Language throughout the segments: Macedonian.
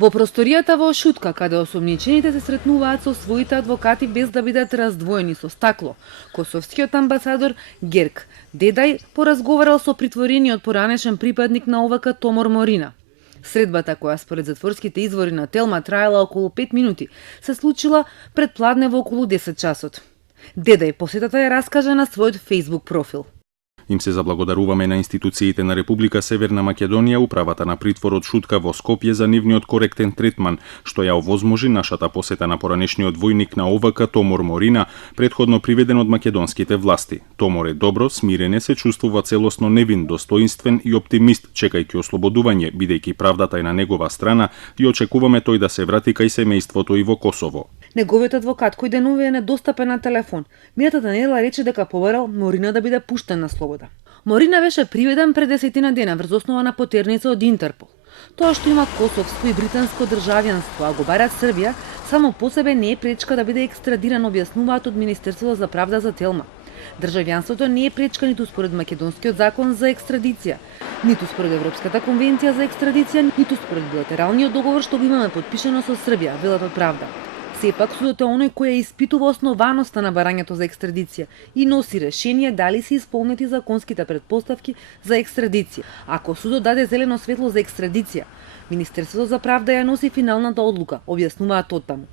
Во просторијата во Шутка, каде осомничените се сретнуваат со своите адвокати без да бидат раздвоени со стакло, косовскиот амбасадор Герк Дедај поразговарал со притворениот поранешен припадник на ОВК Томор Морина. Средбата, која според затворските извори на Телма траела околу 5 минути, се случила пред пладне во околу 10 часот. Дедај посетата ја раскажа на својот Facebook профил. Им се заблагодаруваме на институциите на Република Северна Македонија, управата на притворот Шутка во Скопје за нивниот коректен третман, што ја овозможи нашата посета на поранешниот војник на ОВК Томор Морина, предходно приведен од македонските власти. Томор е добро, смирен се чувствува целосно невин, достоинствен и оптимист, чекајќи ослободување, бидејќи правдата е на негова страна и очекуваме тој да се врати кај семејството и во Косово. Неговиот адвокат, кој денува е недостапен на телефон, минатата недела рече дека побарал Морина да биде пуштен на слобода. Морина беше приведен пред 10 дена врз основа на потерница од Интерпол. Тоа што има косовско и британско државјанство, а го бара Србија, само по себе не е пречка да биде екстрадиран, објаснуваат од Министерството за правда за Телма. Државјанството не е пречка ниту според македонскиот закон за екстрадиција, ниту според Европската конвенција за екстрадиција, ниту според билатералниот договор што го имаме подпишано со Србија, велат од правда. Сепак судот е оној кој ја испитува основаноста на барањето за екстрадиција и носи решение дали се исполнети законските претпоставки за екстрадиција. Ако судот даде зелено светло за екстрадиција, Министерството за правда ја носи финалната одлука, објаснуваат оттаму.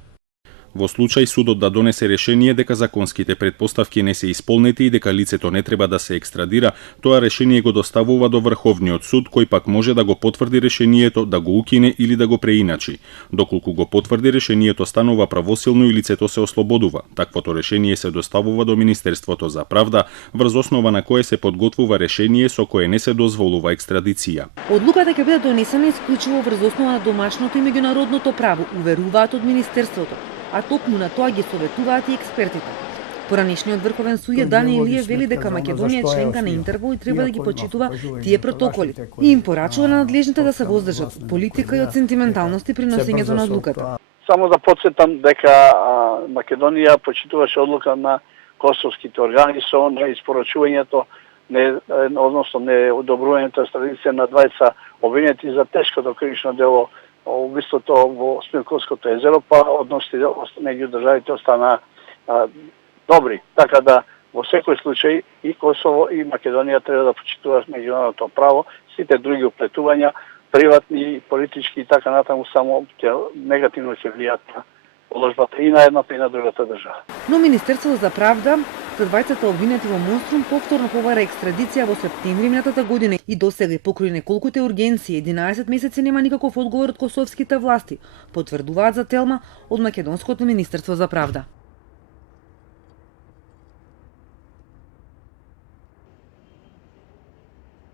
Во случај судот да донесе решение дека законските претпоставки не се исполнети и дека лицето не треба да се екстрадира, тоа решение го доставува до Врховниот суд, кој пак може да го потврди решението, да го укине или да го преиначи. Доколку го потврди, решението станува правосилно и лицето се ослободува. Таквото решение се доставува до Министерството за правда, врз основа на кое се подготвува решение со кое не се дозволува екстрадиција. Одлуката ќе биде донесена исклучиво врз основа на домашното и меѓународното право, уверуваат од Министерството, а токму на тоа ги советуваат и експертите. Поранешниот Врховен суд Дани Илиев вели дека Македонија е членка на Интерпол и треба да ги почитува тие протоколи и им порачува на надлежните да се воздржат од политика и од сентименталности при носењето на одлуката. Само да подсетам дека Македонија почитуваше одлука на косовските органи со неиспорачувањето, односно неодобрувањето екстрадиција на двајца обвинети за тешкото кривично дело убиството во Смилковското езеро, па односите меѓу државите остана добри. Така да во секој случај и Косово и Македонија треба да почитуваат меѓународното право, сите други уплетувања, приватни, политички и така натаму само негативно ќе влијаат на положбата и на едната и на другата држава. Но Министерството за правда за двајцата обвинети во Монструм повторно побара екстрадиција во септември минатата година и досега покрај неколкуте ургенции 11 месеци нема никаков одговор од косовските власти, потврдуваат за Телма од македонското Министерство за правда.